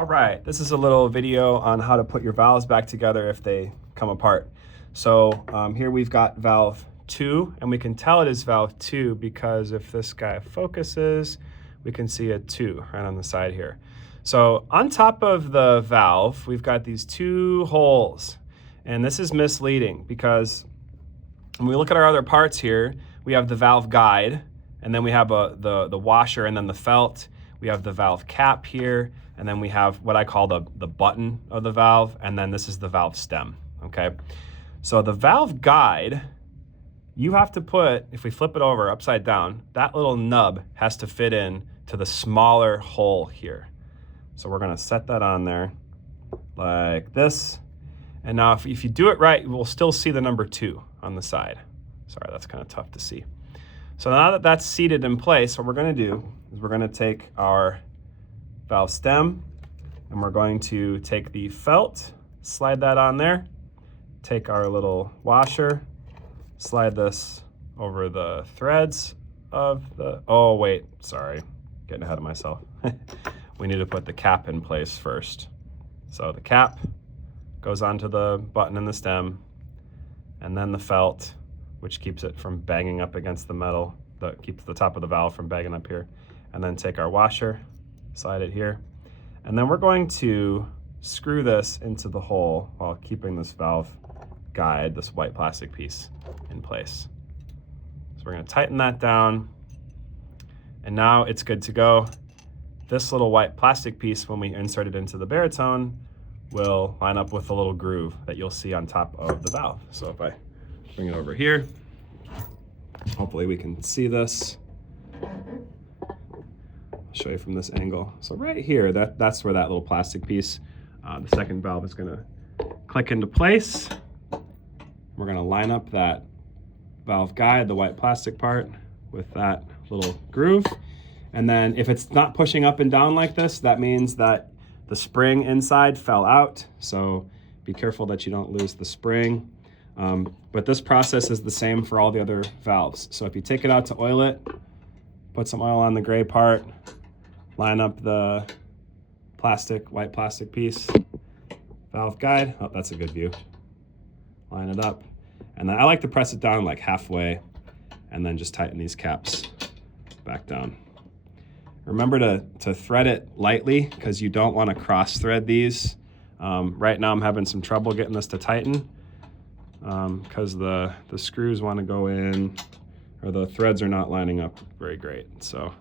All right, this is a little video on how to put your valves back together if they come apart. So here we've got valve 2, and we can tell it is valve 2 because if this guy focuses, we can see a 2 right on the side here. So on top of the valve, we've got these 2 holes, and this is misleading because when we look at our other parts here, we have the valve guide, and then we have the washer and then the felt. We have the valve cap here, and then we have what I call the button of the valve, and then this is the valve stem, okay? So the valve guide, you have to put, if we flip it over upside down, that little nub has to fit in to the smaller hole here. So we're gonna set that on there like this. And now if you do it right, we'll still see the number 2 on the side. Sorry, that's kind of tough to see. So now that that's seated in place, what we're gonna do is we're gonna take our valve stem and we're going to take the felt, slide that on there, take our little washer, slide this over the threads of the, oh wait, sorry, getting ahead of myself. We need to put the cap in place first. So the cap goes onto the button and the stem, and then the felt, which keeps it from banging up against the metal, that keeps the top of the valve from banging up here. And then take our washer, slide it here. And then we're going to screw this into the hole while keeping this valve guide, this white plastic piece, in place. So we're gonna tighten that down, and now it's good to go. This little white plastic piece, when we insert it into the baritone, will line up with the little groove that you'll see on top of the valve. So if I bring it over here, hopefully we can see this. I'll show you from this angle. So right here, that's where that little plastic piece, the second valve is gonna click into place. We're gonna line up that valve guide, the white plastic part, with that little groove. And then if it's not pushing up and down like this, that means that the spring inside fell out. So be careful that you don't lose the spring. But this process is the same for all the other valves. So if you take it out to oil it, put some oil on the gray part, line up the white plastic piece, valve guide, oh, that's a good view. Line it up. And then I like to press it down like halfway and then just tighten these caps back down. Remember to thread it lightly because you don't want to cross thread these. Right now I'm having some trouble getting this to tighten because the screws want to go in, or the threads are not lining up very great. So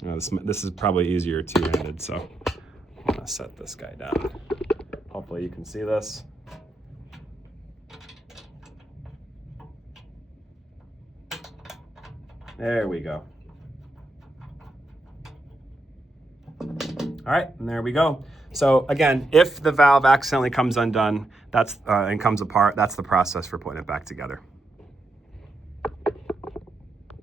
this is probably easier two-handed, so I'm gonna set this guy down. Hopefully you can see this. There we go. All right, and there we go. So again, if the valve accidentally comes undone, and comes apart, that's the process for putting it back together.